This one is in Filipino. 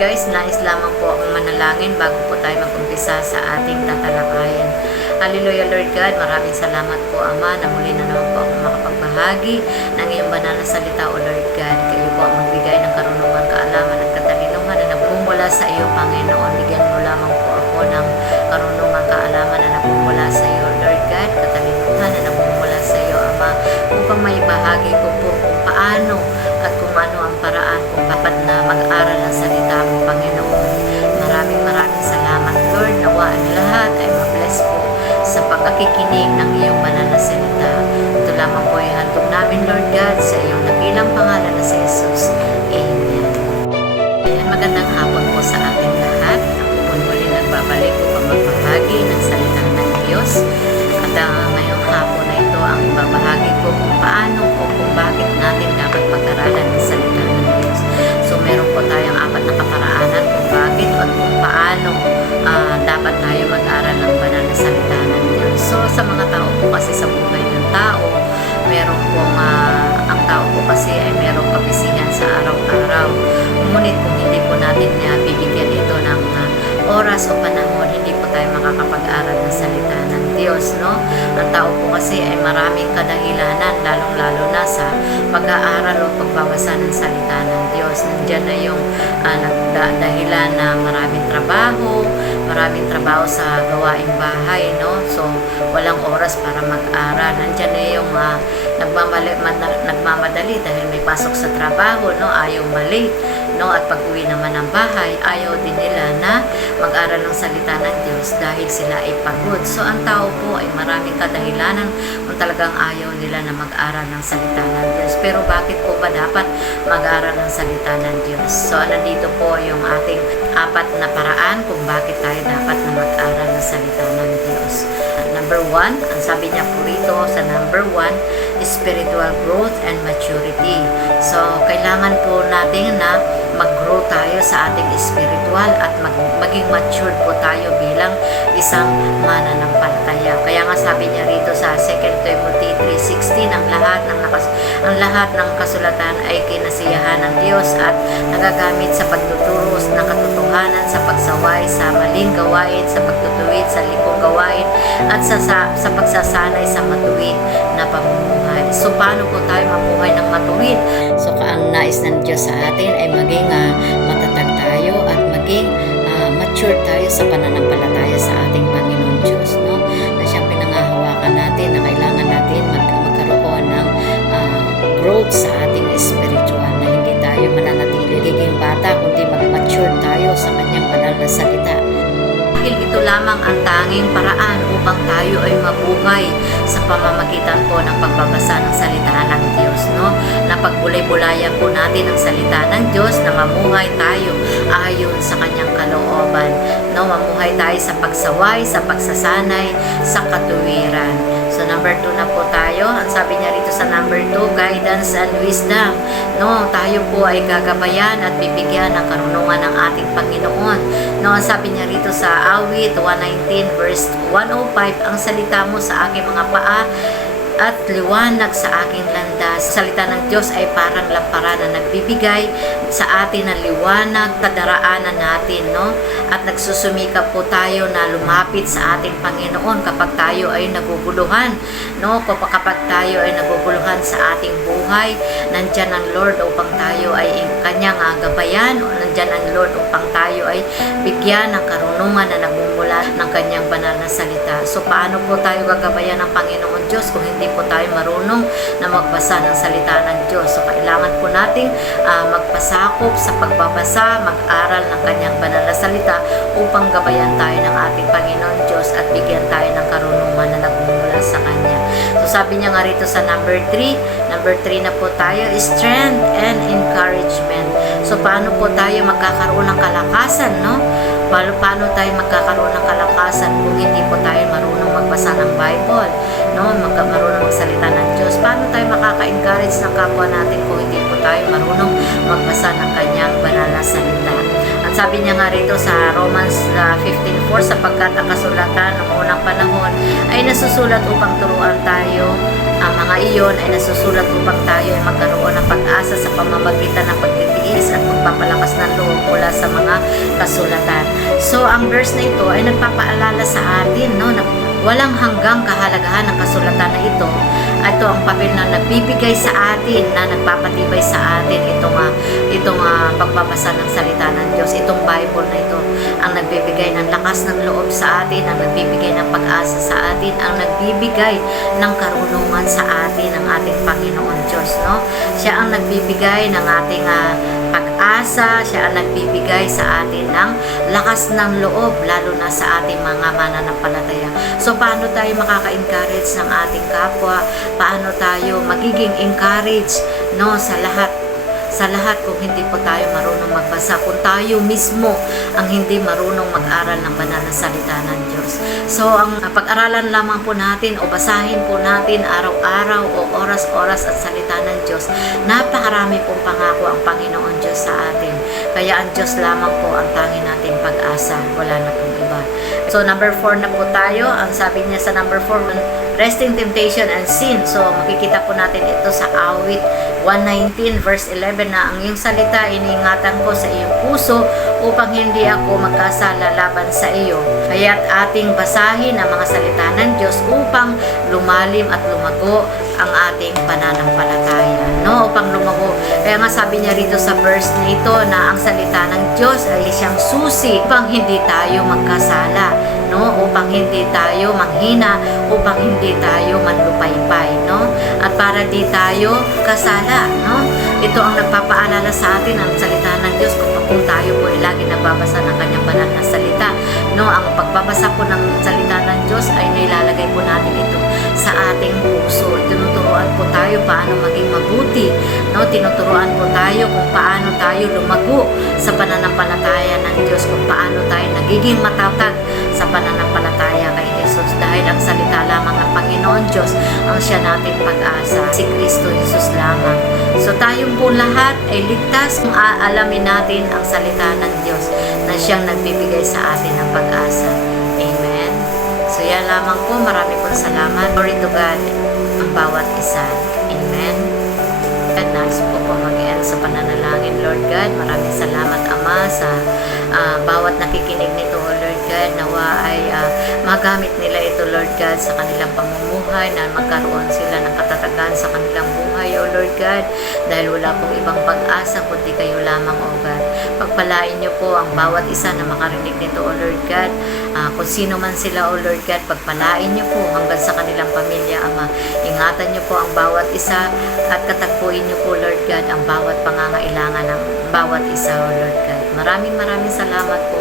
guys, nais lamang po akong manalangin bago po tayo mag-umpisa sa ating tatalakayin. Hallelujah Lord God, maraming salamat po Ama na muli na naman po akong makapagbahagi ng iyong banal na salita o Lord God. Kayo po ang magbigay ng karunungan, kaalaman at katalinuhan na nagmumula sa iyo Panginoon. Bigyan mo lamang po ako ng karunungan, kaalaman na nagmumula sa iyo Lord God, katalinuhan na nagmumula sa iyo Ama, upang maibahagi ko po kung paano at kung ano ang paraan kung dapat na mag-aral ng salita mo Panginoon. Maraming salamat Lord, nawa ang lahat ay ma-bless po sa pagkakikinig ng iyong banal na salita. Ito lamang po ay handog namin Lord God sa iyong nakilang pangalan na si Jesus. Amen. Ayan, magandang hapon po sa ating lahat. Ako po muli nagbabalik upang magbahagi ng salita ng Diyos. At ngayong hapon na ito ang ibabahagi ko kung paano o kung bakit natin dapat pag-aralan ng salita ng Diyos. So meron po tayong apat na kaparaanan kung bakit at kung paano dapat tayo mag-aral ng banal na salita ng Diyos. So sa mga tao po kasi sa buhay ng tao, meron pong ang tao po kasi ay merong kabisihan sa araw-araw. Ngunit kung hindi po natin bibigyan ito ng oras o panahon, hindi po tayo makakapag-aral ng salita ng Diyos, no? Ang tao po kasi ay maraming kadahilanan, lalong-lalo na sa pag-aaral o pagbabasa ng salita ng Diyos. Nandiyan na yung dahilan na maraming trabaho sa gawaing bahay, no? So, walang oras para mag-aral. Nandiyan na yung nagmamadali dahil may pasok sa trabaho, no? Ayaw malate, no? At pag-uwi naman ng bahay, ayaw din nila na mag-aral ng salita ng Diyos dahil sila ay pagod. So, ang tao po ay maraming kadahilanan kung talagang ayaw nila na mag-aral ng salita ng Diyos. Pero bakit po ba dapat mag-aral ng salita ng Diyos? So, nandito po yung ating apat na paraan kung bakit tayo dapat na mag-aral ng salita ng Diyos. Number 1, ang sabi niya po rito sa number 1, spiritual growth and maturity. So, kailangan po natin na mag-grow tayo sa ating spiritual at maging matured po tayo bilang isang mananampalataya. Kaya nga sabi niya rito sa 2 Timothy 3:16, ang lahat ng kasulatan ay kinasiyahan ng Diyos at nagagamit sa pagtuturo ng katotohanan, sa pagsaway sa maling gawain, sa pagtutuwid sa likong gawain, at sa pagsasanay sa matuwid na pamumuhay. So, paano po tayo mamuhay ng matuwid? So, ang nais ng Diyos sa atin ay maging matatag tayo at maging mature tayo sa pananampalataya sa ating Panginoon Diyos, no? Na siyang pinangahawakan natin na kailangan natin magkaroon ng growth sa ating spiritual, na hindi tayo mananatili giging bata, kundi mag-mature tayo sa kanyang banal na salita. Dahil ito lamang ang tanging paraan upang tayo ay mabuhay sa pamamagitan po ng pagbabasa ng salita ng Diyos, no? Na pagbulay-bulayan po natin ang salita ng Diyos, na mamuhay tayo ayon sa kanyang kalooban, no? Mamuhay tayo sa pagsaway, sa pagsasanay, sa katuwiran. So number 2 na po tayo. Ang sabi niya rito sa number 2, guidance and wisdom, no? Tayo po ay gagabayan at bibigyan ng karunungan ng ating Panginoon, no? Ang sabi niya rito sa Awit 119 verse 105, ang salita mo sa aking mga paa at liwanag sa aking landas. Salita ng Diyos ay parang lampara na nagbibigay sa atin ng liwanag, kadaraanan natin, no? At nagsusumikap po tayo na lumapit sa ating Panginoon kapag tayo ay naguguluhan, no? Kapag tayo ay naguguluhan sa ating buhay, nandyan ang Lord upang tayo ay kanyang gabayan, o nandyan ang Lord upang tayo ay bigyan ng karunungan na nagmumula ng kanyang banal na salita. So, paano po tayo gagabayan ng Panginoon Diyos kung hindi po tayo marunong na magbasa ng salita ng Diyos? So, kailangan po nating magpasakop sa pagbabasa, mag-aral ng kanyang banal na salita upang gabayan tayo ng ating Panginoon Diyos at bigyan tayo ng karunungan na nagmumula sa Kanya. So, sabi niya nga rito sa number 3 na po tayo, strength and encouragement. So, paano po tayo magkakaroon ng kalakasan, no? Paano tayo magkakaroon ng kalakasan kung hindi po tayo marunong magbasa ng Bible, no? Marunong magsalita ng Diyos. Paano tayo makaka-encourage ng kapwa natin kung hindi po tayo marunong magbasa ng kanyang banal na salita? At sabi niya nga rito sa Romans 15:4, sapagkat ang kasulatan ng unang panahon ay nasusulat upang turuan tayo. Ang mga iyon ay nasusulat upang tayo ay magkaroon ng pag-asa sa pamamagitan ng pagtitiis at pagpapalakas ng loob mula sa mga kasulatan. So, ang verse na ito ay nagpapaalala sa atin, no, na walang hanggang kahalagahan ng kasulatan na ito. Ito ang papel na nagbibigay sa atin, na nagpapatibay sa atin itong pagbabasa ng salita ng Diyos. Itong Bible na ito ang nagbibigay ng lakas ng loob sa atin, ang nagbibigay ng pag-asa sa atin, ang nagbibigay ng karunungan sa atin ng ating Panginoon Diyos, no? Siya ang nagbibigay ng ating pag-asa, siya ang nagbibigay sa atin ng lakas ng loob, lalo na sa ating mga mananampalataya. So, paano tayo makaka-encourage ng ating kapwa? Paano tayo magiging encourage, no, sa lahat kung hindi po tayo marunong magbasa, kung tayo mismo ang hindi marunong mag-aral ng banal na salita ng Diyos. So, ang pag-aralan lamang po natin o basahin po natin araw-araw o oras-oras at salita ng Diyos, napakarami pong pangako ang Panginoon Diyos sa atin. Kaya ang Diyos lamang po ang tanging nating pag-asa. Wala na pong iba. So, number 4 na po tayo. Ang sabi niya sa number 4, resting temptation and sin. So, makikita po natin ito sa Awit 119 verse 11 na ang iyong salita iniingatan ko sa iyong puso upang hindi ako magkasala laban sa iyo. Kaya't ating basahin ang mga salita ng Diyos upang lumalim at lumago ang ating pananampalataya, no? Upang lumago. Kaya nga sabi niya rito sa verse na ito na ang salita ng Diyos ay siyang susi upang hindi tayo magkasala, no? Upang hindi tayo manghina, upang hindi tayo manlupaypay, no? At para di tayo kasala, no? Ito ang nagpapaalala sa atin ang salita ng Diyos kung tayo po ay lagi nagbabasa ng kanyang banal na salita, no? Ang pagbabasa po ng salita ng Diyos ay nilalagay po natin ito sa ating puso. Tinuturuan po tayo paano maging mabuti, no? Tinuturuan po tayo kung paano tayo lumago sa pananampalataya ng Diyos, kung paano tayo nagiging matatag sa pananampalataya kay Jesus, dahil ang salita lamang ng Panginoon Diyos ang siya nating pag-asa, si Kristo Jesus lamang. So tayong po lahat ay ligtas kung aalamin natin ang salita ng Diyos na siyang nagbibigay sa atin ng pag-asa. Amen. So yan lamang po. Marami pong salamat. Glory to God ang bawat isa. Amen. God, nais po po mag-end sa pananalangin, Lord God. Maraming salamat, Ama, sa bawat nakikinig nito, Lord God. Nawa ay magamit nila ito, Lord God, sa kanilang pamumuhay, na magkaroon sila ng katatagan sa kanilang buhay, O Lord God, dahil wala pong ibang pag-asa kundi kayo lamang, O God. Pagpalain niyo po ang bawat isa na makarinig nito, O Lord God. Kung sino man sila, O Lord God, pagpalain niyo po hanggang sa kanilang pamilya, Ama. Ingatan niyo po ang bawat isa at katagpuin niyo po, Lord God, ang bawat pangangailangan ng bawat isa, O Lord God. Maraming salamat po